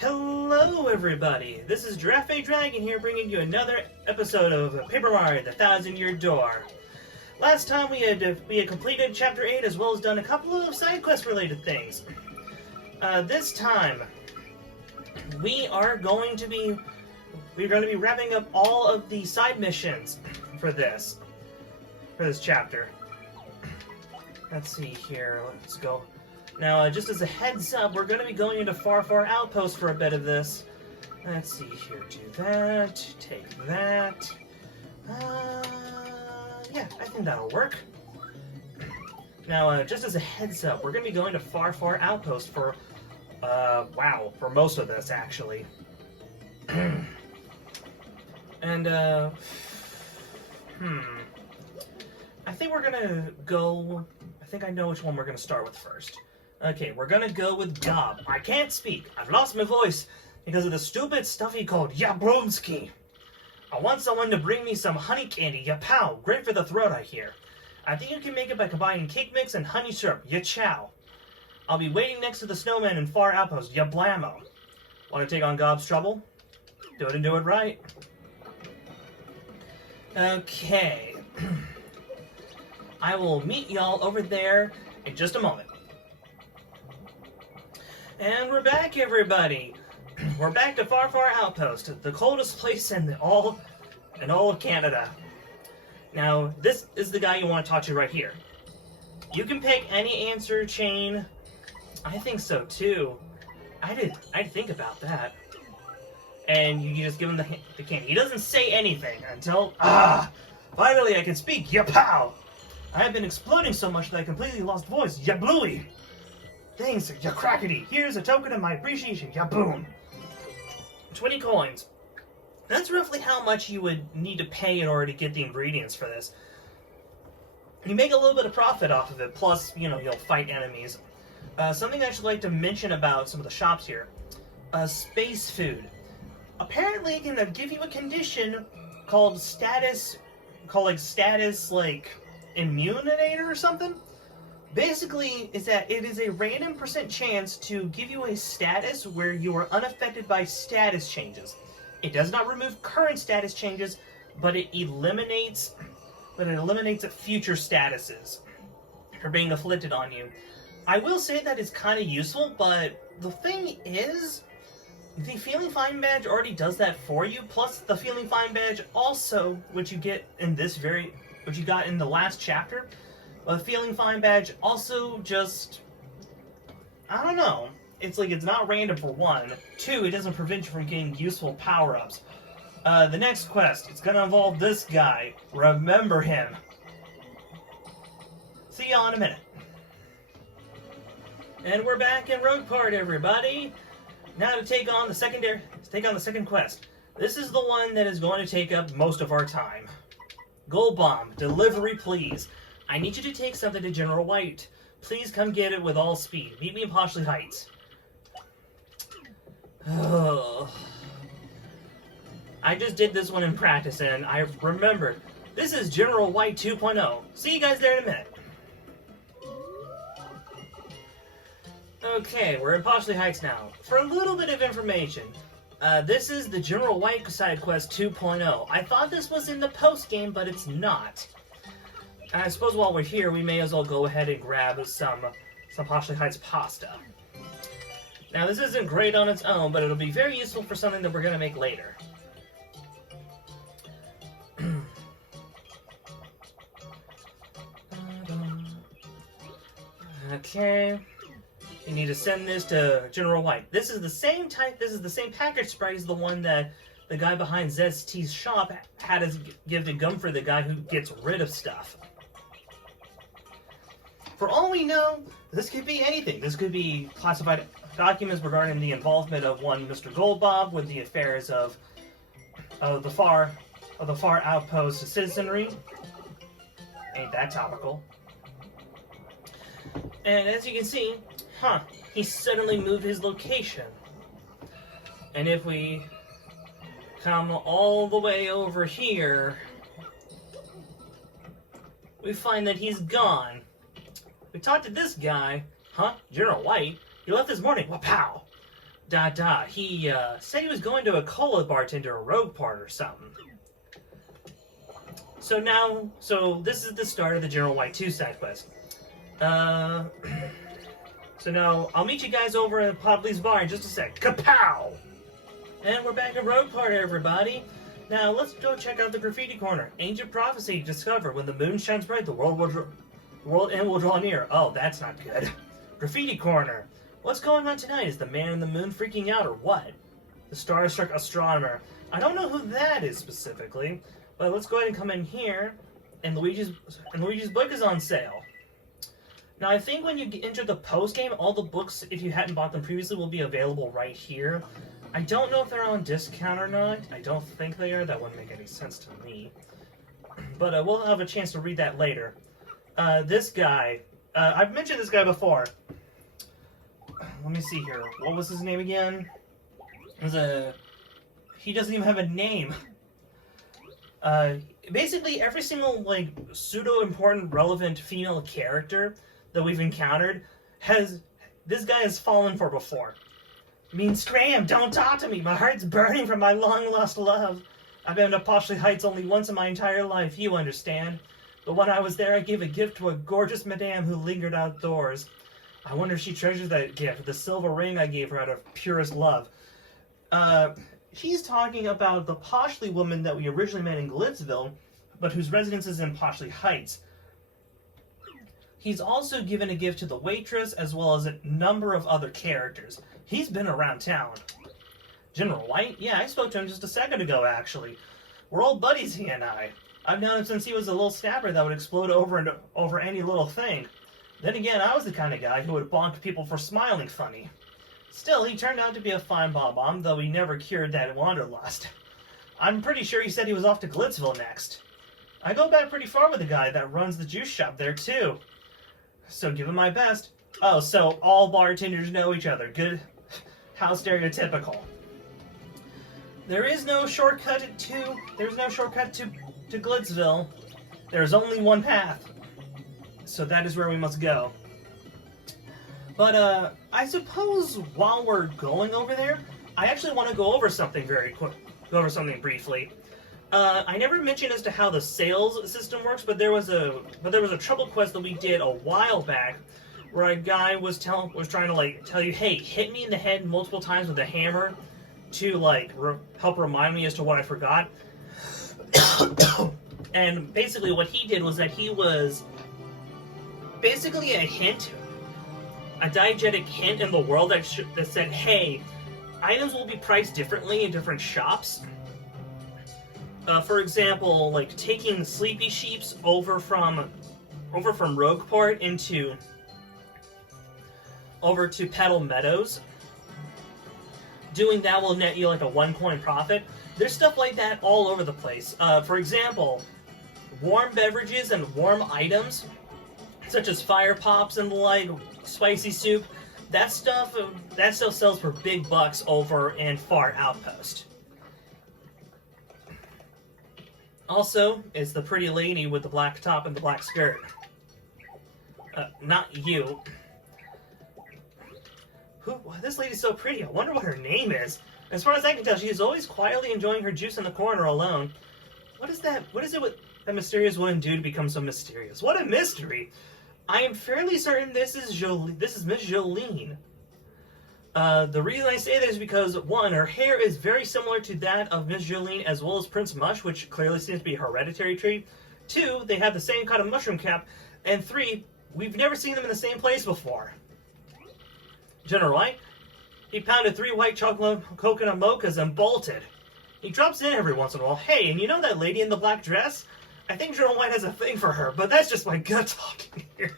Hello everybody, this is Giraffe Dragon here bringing you another episode of Paper Mario: The Thousand-Year Door. Last time we had completed Chapter 8 as well as done a couple of side quest related things. This time, we're going to be wrapping up all of the side missions for this chapter. Let's see here, let's go. Now, just as a heads up, we're going to be going into Far Far Outpost for a bit of this. Let's see here, do that, take that. Yeah, I think that'll work. Now, just as a heads up, we're going to be going to Far Far Outpost for, for most of this, actually. And, I think we're going to go... I think I know which one we're going to start with first. Okay, we're gonna go with Gob. I can't speak. I've lost my voice because of the stupid stuff he called Yablonsky. I want someone to bring me some honey candy, Yapow. Great for the throat, I hear. I think you can make it by combining cake mix and honey syrup, Yachow. I'll be waiting next to the snowman in Far Outpost, Yablamo. Want to take on Gob's trouble? Do it and do it right. Okay. I will meet y'all over there in just a moment. And we're back, everybody. We're back to Far Far Outpost, the coldest place in all of Canada. Now, this is the guy you want to talk to right here. You can pick any answer chain. I think so too. I'd think about that. And you just give him the candy. He doesn't say anything until finally I can speak. Yapow! I have been exploding so much that I completely lost voice. Yablooey! Thanks, ya crackety. Here's a token of my appreciation. Ya boom. 20 coins. That's roughly how much you would need to pay in order to get the ingredients for this. You make a little bit of profit off of it, plus, you'll fight enemies. Something I should like to mention about some of the shops here. Space food. Apparently it can give you a condition called status, immuninator or something. Basically, is that it is a random % chance to give you a status where you are unaffected by status changes. It does not remove current status changes, but it eliminates future statuses for being afflicted on you. I will say that it's kind of useful, but the thing is, the Feeling Fine badge already does that for you. Plus, the Feeling Fine badge also, which you got in the last chapter. The Feeling Fine badge also just, I don't know. It's not random for one. Two, it doesn't prevent you from getting useful power-ups. The next quest, it's gonna involve this guy. Remember him. See y'all in a minute. And we're back in Road Part, everybody. Now to take on the second quest. This is the one that is going to take up most of our time. Gold Bomb, delivery please. I need you to take something to General White. Please come get it with all speed. Meet me in Poshley Heights. Oh. I just did this one in practice and I remembered. This is General White 2.0. See you guys there in a minute. Okay, we're in Poshley Heights now. For a little bit of information, this is the General White side quest 2.0. I thought this was in the post-game, but it's not. I suppose while we're here, we may as well go ahead and grab some Poshley Heights pasta. Now, this isn't great on its own, but it'll be very useful for something that we're going to make later. Okay. You need to send this to General White. This is the same package sprite as the one that the guy behind Zess T's shop had us give to Gumford, the guy who gets rid of stuff. For all we know, this could be anything. This could be classified documents regarding the involvement of one Mr. Goldbob with the affairs of the far outpost citizenry. Ain't that topical? And as you can see, he suddenly moved his location. And if we come all the way over here, we find that he's gone. We talked to this guy. General White? He left this morning. Wapow! He said he was going to a cola bartender, a rogue part or something. So this is the start of the General White 2 side quest. So now, I'll meet you guys over at Podley's bar in just a sec. Kapow! And we're back at Rogue Part, everybody. Now, let's go check out the graffiti corner. Ancient prophecy discovered: when the moon shines bright, the world end will draw near. Oh, that's not good. Graffiti corner. What's going on tonight? Is the man in the moon freaking out or what? The starstruck astronomer. I don't know who that is specifically, but let's go ahead and come in here. And Luigi's book is on sale. Now, I think when you enter the post game, all the books, if you hadn't bought them previously, will be available right here. I don't know if they're on discount or not. I don't think they are. That wouldn't make any sense to me. But we'll have a chance to read that later. This guy, I've mentioned this guy before. Let me see here. What was his name again? He doesn't even have a name. Basically, every single pseudo-important, relevant female character that we've encountered this guy has fallen for before. Mean scram, don't talk to me. My heart's burning from my long-lost love. I've been to Poshley Heights only once in my entire life, you understand. But when I was there, I gave a gift to a gorgeous madame who lingered outdoors. I wonder if she treasures that gift, the silver ring I gave her out of purest love. He's talking about the Poshley woman that we originally met in Glitzville, but whose residence is in Poshley Heights. He's also given a gift to the waitress, as well as a number of other characters. He's been around town. General White? Yeah, I spoke to him just a second ago, actually. We're old buddies, he and I. I've known him since he was a little snapper that would explode over any little thing. Then again, I was the kind of guy who would bonk people for smiling funny. Still, he turned out to be a fine bob-omb, though he never cured that wanderlust. I'm pretty sure he said he was off to Glitzville next. I go back pretty far with the guy that runs the juice shop there, too. So give him my best. Oh, so all bartenders know each other. Good. How stereotypical. There's no shortcut to Glitzville. There's only one path. So that is where we must go. But, I suppose while we're going over there, I actually want to go over something briefly. I never mentioned as to how the sales system works, but there was a trouble quest that we did a while back, where a guy was trying to tell you, hey, hit me in the head multiple times with a hammer to help remind me as to what I forgot. And basically what he did was that he was basically a hint, a diegetic hint in the world that said, hey, items will be priced differently in different shops. For example, taking Sleepy Sheeps over from Rogueport over to Petal Meadows. Doing that will net you a 1 coin profit. There's stuff like that all over the place. For example, warm beverages and warm items, such as fire pops and spicy soup, that stuff sells for big bucks over in Far Outpost. Also, it's the pretty lady with the black top and the black skirt. Not you. This lady's so pretty. I wonder what her name is. As far as I can tell, she is always quietly enjoying her juice in the corner alone. What is that? What is it with that mysterious wooden dude become so mysterious? What a mystery! I am fairly certain this is Miss Jolene. The reason I say that is because, one, her hair is very similar to that of Miss Jolene as well as Prince Mush, which clearly seems to be a hereditary trait. Two, they have the same kind of mushroom cap. And three, we've never seen them in the same place before. General White, he pounded 3 white chocolate coconut mochas and bolted. He drops in every once in a while. Hey, and you know that lady in the black dress? I think General White has a thing for her, but that's just my gut talking here.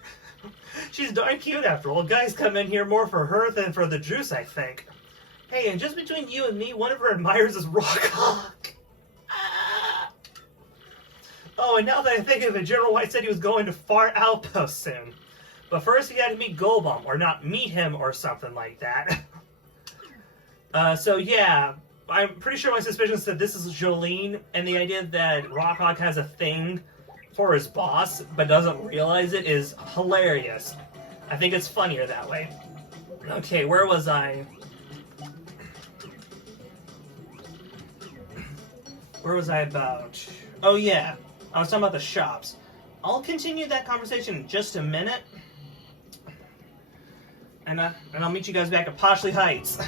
She's darn cute after all. Guys come in here more for her than for the juice, I think. Hey, and just between you and me, one of her admirers is Rock Hawk. Oh, and now that I think of it, General White said he was going to Far Outpost soon. But first he had to meet Golbum, or not meet him, or something like that. So yeah, I'm pretty sure my suspicion said this is Jolene, and the idea that Rock Hawk has a thing for his boss, but doesn't realize it, is hilarious. I think it's funnier that way. Okay, where was I? Where was I about? Oh yeah, I was talking about the shops. I'll continue that conversation in just a minute. And I'll meet you guys back at Poshley Heights.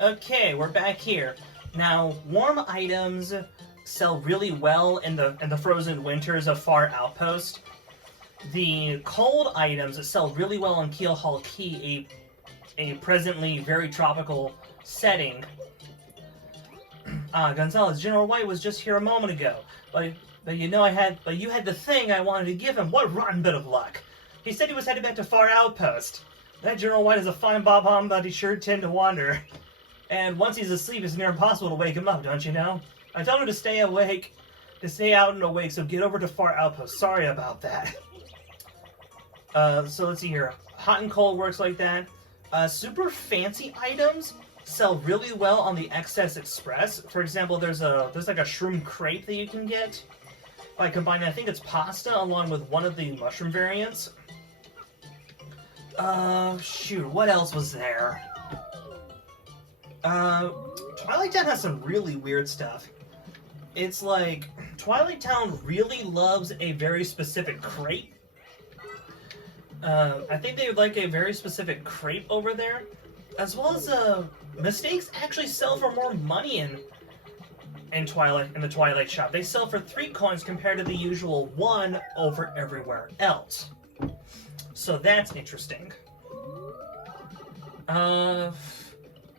Okay, we're back here. Now, warm items sell really well in the frozen winters of Far Outpost. The cold items sell really well in Keel Hall Key, a presently very tropical setting. Gonzalez, General White was just here a moment ago, but you had the thing I wanted to give him. What a rotten bit of luck. He said he was headed back to Far Outpost. That General White is a fine bob-omb, but he sure tend to wander. And once he's asleep, it's near impossible to wake him up, don't you know? I told him to stay awake, to stay out and awake, so get over to Far Outpost. Sorry about that. So let's see here. Hot and cold works like that. Super fancy items sell really well on the Excess Express. For example, there's like a shroom crepe that you can get by combining, I think it's pasta along with one of the mushroom variants. Shoot, what else was there? Twilight Town has some really weird stuff. It's like, Twilight Town really loves a very specific crepe. I think they would like a very specific crepe over there. As well as, mistakes actually sell for more money in the Twilight shop. They sell for 3 coins compared to the usual 1 over everywhere else. So that's interesting.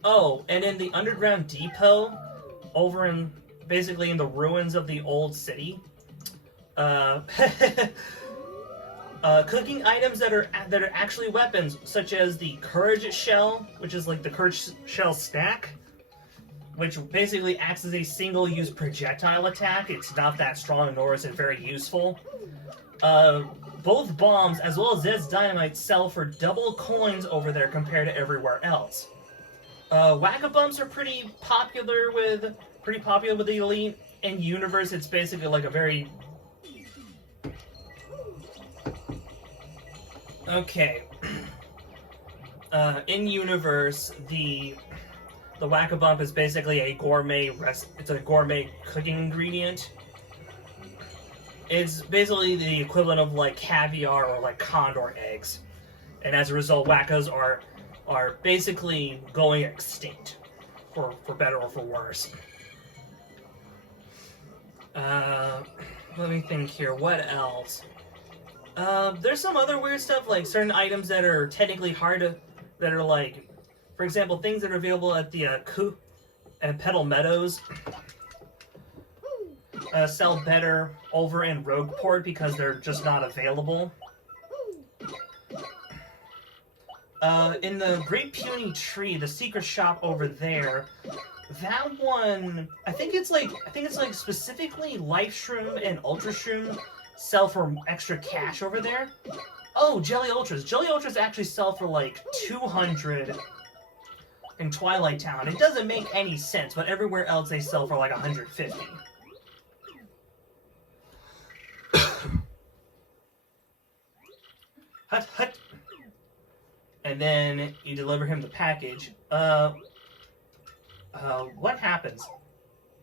Oh, and in the underground depot, over in basically in the ruins of the old city, cooking items that are actually weapons, such as the Courage Shell, which is like the Courage Shell stack, which basically acts as a single-use projectile attack. It's not that strong, nor is it very useful. Both bombs, as well as Zess Dynamite, sell for double coins over there compared to everywhere else. Whack-a-bumps are pretty popular with the elite. In Universe, it's basically like a very... Okay. In Universe, the Whack-a-bump is basically a gourmet cooking ingredient. It's basically the equivalent of like caviar or like condor eggs. And as a result, Wackos are basically going extinct, for better or for worse. Let me think here. What else? There's some other weird stuff, like certain items that are technically that are like, for example, things that are available at the Coop and Petal Meadows sell better over in Rogueport because they're just not available. In the Great Puny Tree, the secret shop over there, that one, I think it's like specifically Life Shroom and Ultra Shroom sell for extra cash over there. Oh, Jelly Ultras. Jelly Ultras actually sell for like 200 in Twilight Town. It doesn't make any sense, but everywhere else they sell for like 150. Hut, hut. And then you deliver him the package. What happens?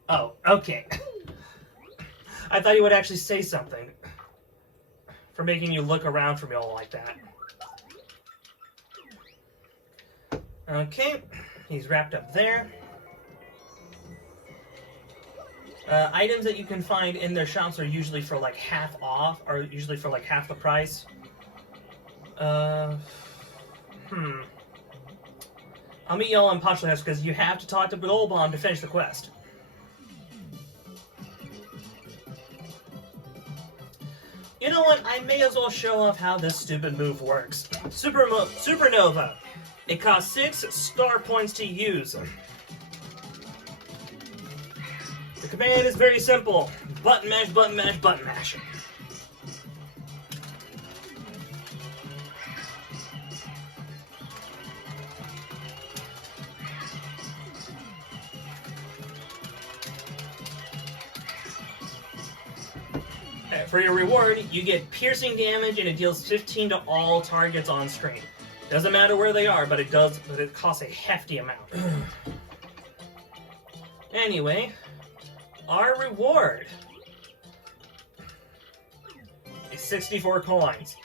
Oh, okay. I thought he would actually say something for making you look around for me all like that. Okay, he's wrapped up there. Items that you can find in their shops are usually for like half off, or usually for like half the price. I'll meet y'all on Poshley Heights because you have to talk to Gold Bomb to finish the quest. You know what? I may as well show off how this stupid move works. Supernova. It costs 6 star points to use. The command is very simple. Button mash, button mash, button mash. For your reward, you get piercing damage and it deals 15 to all targets on screen. Doesn't matter where they are, but it costs a hefty amount. Anyway, our reward is 64 coins.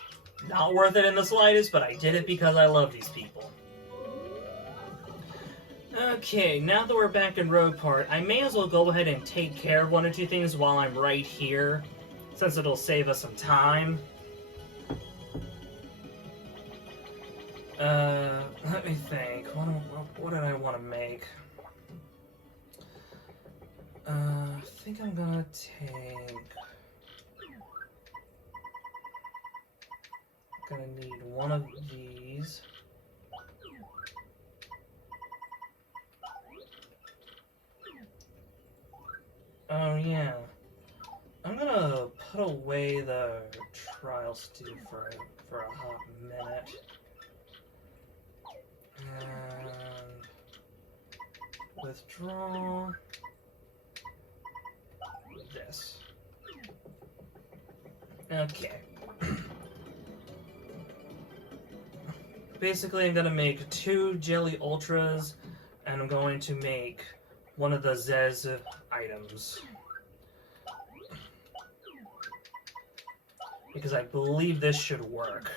Not worth it in the slightest, but I did it because I love these people. Okay, now that we're back in Rogueport, I may as well go ahead and take care of one or two things while I'm right here, since it'll save us some time. Let me think. What did I want to make? I think I'm gonna take... I'm gonna need one of these. Oh yeah. I'm gonna put away the trial stew for a hot minute. And withdraw this. Okay. Basically, I'm gonna make 2 Jelly Ultras, and I'm going to make one of the Zess items. Because I believe this should work.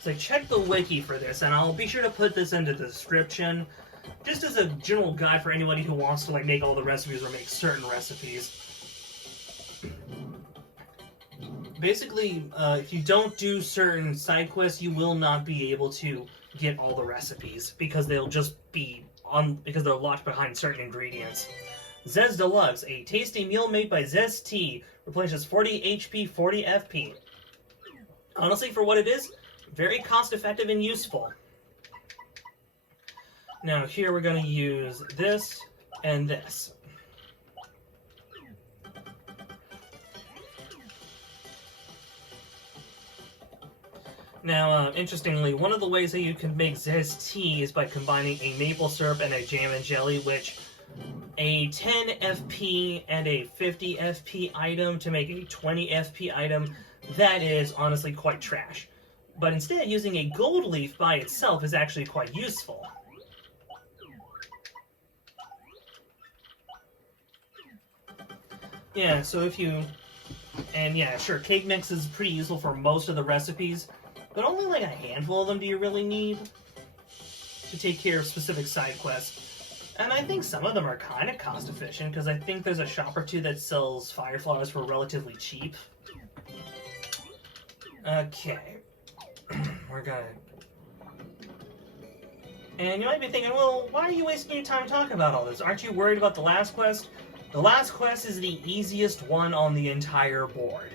So I checked the wiki for this, and I'll be sure to put this into the description, just as a general guide for anybody who wants to make all the recipes or make certain recipes. Basically, if you don't do certain side quests, you will not be able to get all the recipes because they'll just be because they're locked behind certain ingredients. Zess Deluxe, a tasty meal made by Zess T, replenishes 40 HP, 40 FP. Honestly, for what it is, very cost-effective and useful. Now here we're going to use this and this. Now, interestingly, one of the ways that you can make Zess T is by combining a maple syrup and a jam and jelly, which a 10 FP and a 50 FP item to make a 20 FP item, that is honestly quite trash. But instead, using a gold leaf by itself is actually quite useful. Yeah, so if you... And yeah, sure, cake mix is pretty useful for most of the recipes, but only like a handful of them do you really need to take care of specific side quests. And I think some of them are kind of cost efficient, because I think there's a shop or two that sells fireflies for relatively cheap. Okay. We're gonna... And you might be thinking, well, why are you wasting your time talking about all this? Aren't you worried about the last quest? The last quest is the easiest one on the entire board.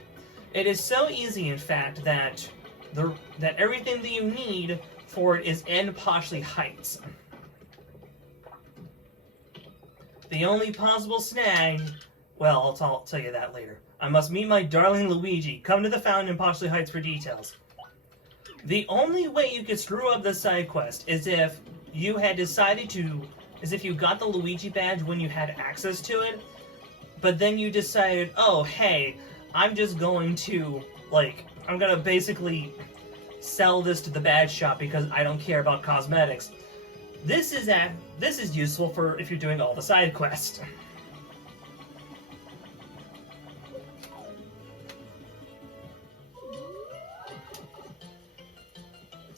It is so easy, in fact, that everything that you need for it is in Poshley Heights. The only possible snag... Well, I'll tell you that later. I must meet my darling Luigi. Come to the fountain in Poshley Heights for details. The only way you could screw up this side quest is if you had decided to... is if you got the Luigi badge when you had access to it, but then you decided, oh, hey, I'm just going to, I'm gonna basically sell this to the badge shop because I don't care about cosmetics. This is useful for if you're doing all the side quests.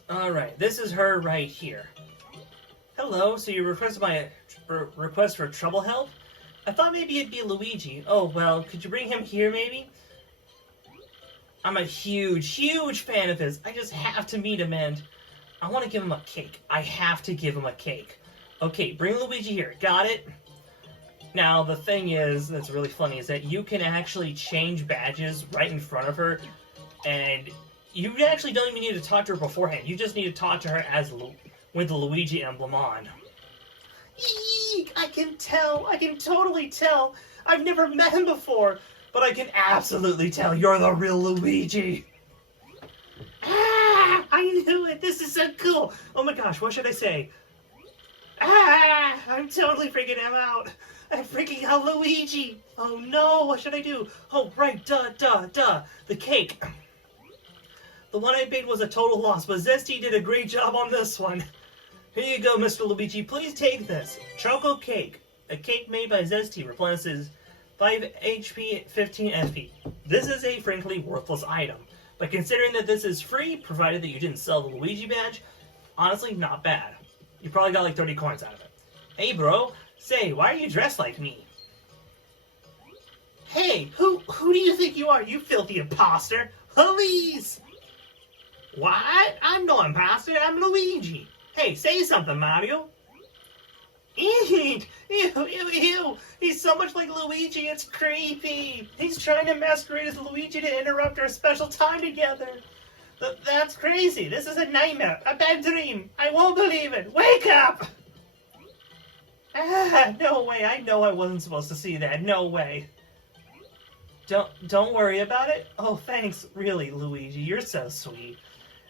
Alright, this is her right here. Hello, so you requested my request for trouble help? I thought maybe it'd be Luigi. Oh, well, could you bring him here, maybe? I'm a huge fan of his. I just have to meet him, and I want to give him a cake. I have to give him a cake. Okay, bring Luigi here. Got it? Now, the thing is, that's really funny, is that you can actually change badges right in front of her, and you actually don't even need to talk to her beforehand. You just need to talk to her as with the Luigi emblem on. Eek! I can tell. I can totally tell. I've never met him before, but I can absolutely tell you're the real Luigi. Ah! I knew it. This is so cool. Oh my gosh, what should I say? Ah! I'm totally freaking him out. I'm freaking out Luigi. Oh no, what should I do? Oh, right, duh. The cake. The one I made was a total loss, but Zess T did a great job on this one. Here you go, Mr. Luigi. Please take this. Choco Cake. A cake made by Zess T replenishes 5 HP, 15 SP. This is a frankly worthless item, but considering that this is free, provided that you didn't sell the Luigi badge, honestly, not bad. You probably got like 30 coins out of it. Hey, bro. Say, why are you dressed like me? Hey, who do you think you are, you filthy imposter? Police! What? I'm no imposter, I'm Luigi. Hey, say something, Mario. Ew, ew, ew, ew. He's so much like Luigi, it's creepy. He's trying to masquerade as Luigi to interrupt our special time together. That's crazy. This is a nightmare, a bad dream. I won't believe it. Wake up! Ah, no way. I know I wasn't supposed to see that. No way. Don't worry about it. Oh, thanks, really, Luigi. You're so sweet.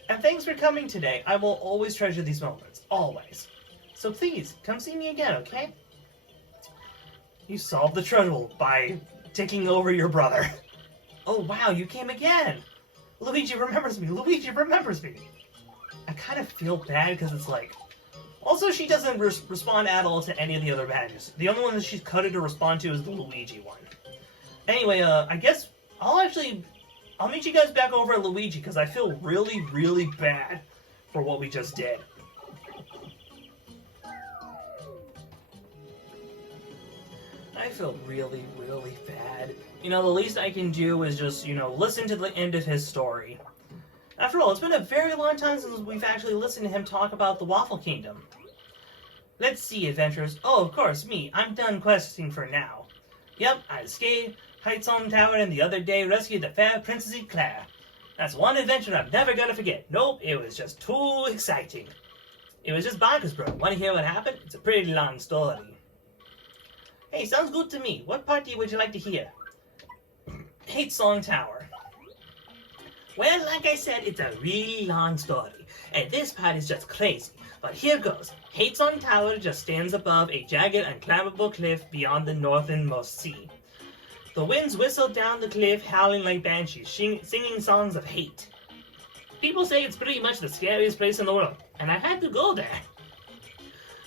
And thanks for coming today. I will always treasure these moments. Always. So please, come see me again, okay? You solved the trouble by taking over your brother. Oh, wow, you came again. Luigi remembers me. Luigi remembers me. I kind of feel bad because it's like... Also, she doesn't respond at all to any of the other badges. The only one that she's coded to respond to is the Luigi one. Anyway, I guess I'll meet you guys back over at Luigi because I feel really, really bad for what we just did. I feel really, really bad. You know, the least I can do is just, listen to the end of his story. After all, it's been a very long time since we've actually listened to him talk about the Waffle Kingdom. Let's see, adventurers. Oh, of course, me. I'm done questing for now. Yep, I escaped Heights on Tower and the other day rescued the fair Princess Eclair. That's one adventure I'm never gonna forget. Nope, it was just too exciting. It was just bonkers, bro. Wanna hear what happened? It's a pretty long story. Hey, sounds good to me. What part would you like to hear? Hate Song Tower. Well, like I said, it's a really long story, and this part is just crazy. But here goes. Hate Song Tower just stands above a jagged, unclimbable cliff beyond the northernmost sea. The winds whistle down the cliff, howling like banshees, singing songs of hate. People say it's pretty much the scariest place in the world, and I had to go there.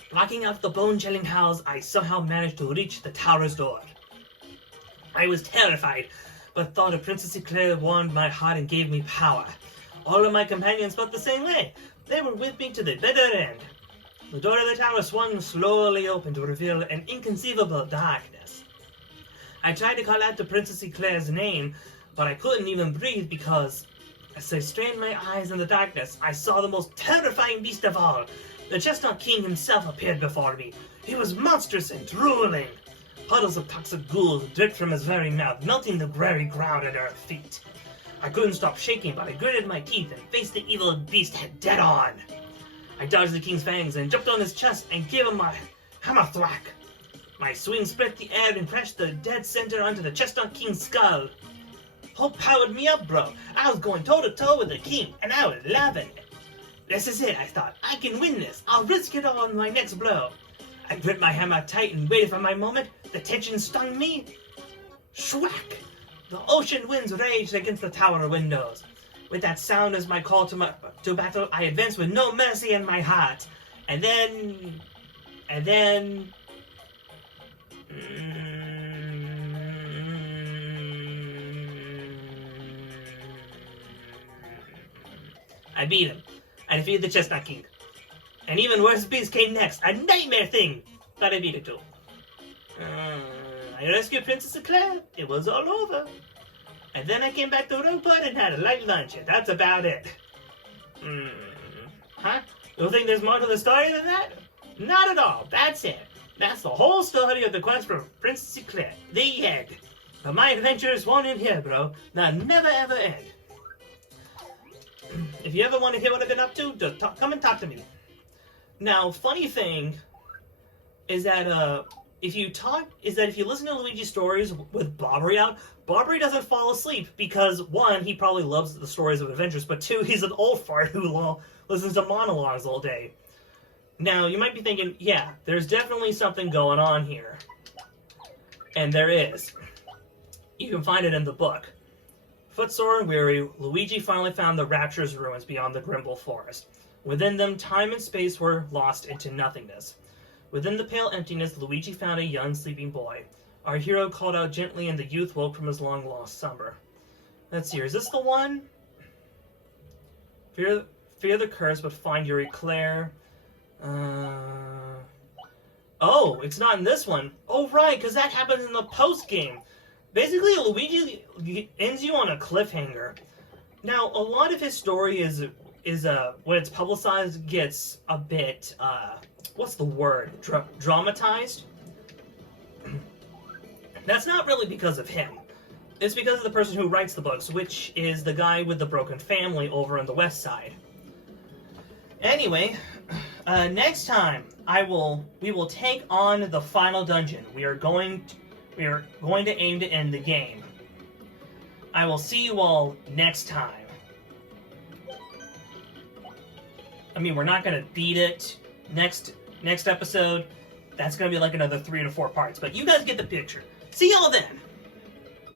Blocking out the bone-chilling howls, I somehow managed to reach the tower's door. I was terrified, but thought of Princess Eclair warmed my heart and gave me power. All of my companions felt the same way. They were with me to the bitter end. The door of the tower swung slowly open to reveal an inconceivable darkness. I tried to call out to Princess Eclair's name, but I couldn't even breathe because, as I strained my eyes in the darkness, I saw the most terrifying beast of all. The Chestnut King himself appeared before me. He was monstrous and drooling. Puddles of toxic ghouls dripped from his very mouth, melting the very ground at our feet. I couldn't stop shaking, but I gritted my teeth and faced the evil beast head dead on. I dodged the king's fangs and jumped on his chest and gave him a hammer thwack. My swing split the air and crashed the dead center onto the Chestnut King's skull. Hope powered me up, bro. I was going toe-to-toe with the king, and I was loving it. This is it, I thought. I can win this. I'll risk it all on my next blow. I gripped my hammer tight and waited for my moment. The tension stung me. Schwack! The ocean winds raged against the tower windows. With that sound as my call to battle, I advanced with no mercy in my heart. And then... I beat him. I defeated the Chestnut King. An even worse beast came next, a nightmare thing! But I beat it too. I rescued Princess Eclair. It was all over. And then I came back to Rogueport and had a light lunch, and that's about it. Huh? You think there's more to the story than that? Not at all. That's it. That's the whole story of the quest for Princess Eclair. The end. But my adventures won't end here, bro. They'll never ever end. If you ever want to hear what I've been up to, just come and talk to me. Now, funny thing is that if you listen to Luigi's stories with Bobbery out, Bobbery doesn't fall asleep because, one, he probably loves the stories of adventures, but two, he's an old fart who listens to monologues all day. Now, you might be thinking, yeah, there's definitely something going on here. And there is. You can find it in the book. Footsore and weary, Luigi finally found the Rapture's ruins beyond the Grimble Forest. Within them, time and space were lost into nothingness. Within the pale emptiness, Luigi found a young sleeping boy. Our hero called out gently and the youth woke from his long-lost slumber. Let's see, is this the one? Fear the curse, but find your eclair. Oh, it's not in this one. Oh, right, because that happens in the post-game. Basically, Luigi ends you on a cliffhanger. Now, a lot of his story is when it's publicized, gets a bit, what's the word? Dramatized? That's not really because of him. It's because of the person who writes the books, which is the guy with the broken family over on the west side. Anyway, next time we will take on the final dungeon. We are going to aim to end the game. I will see you all next time. I mean, we're not going to beat it next episode. That's going to be like another 3 to 4 parts, but you guys get the picture. See y'all then.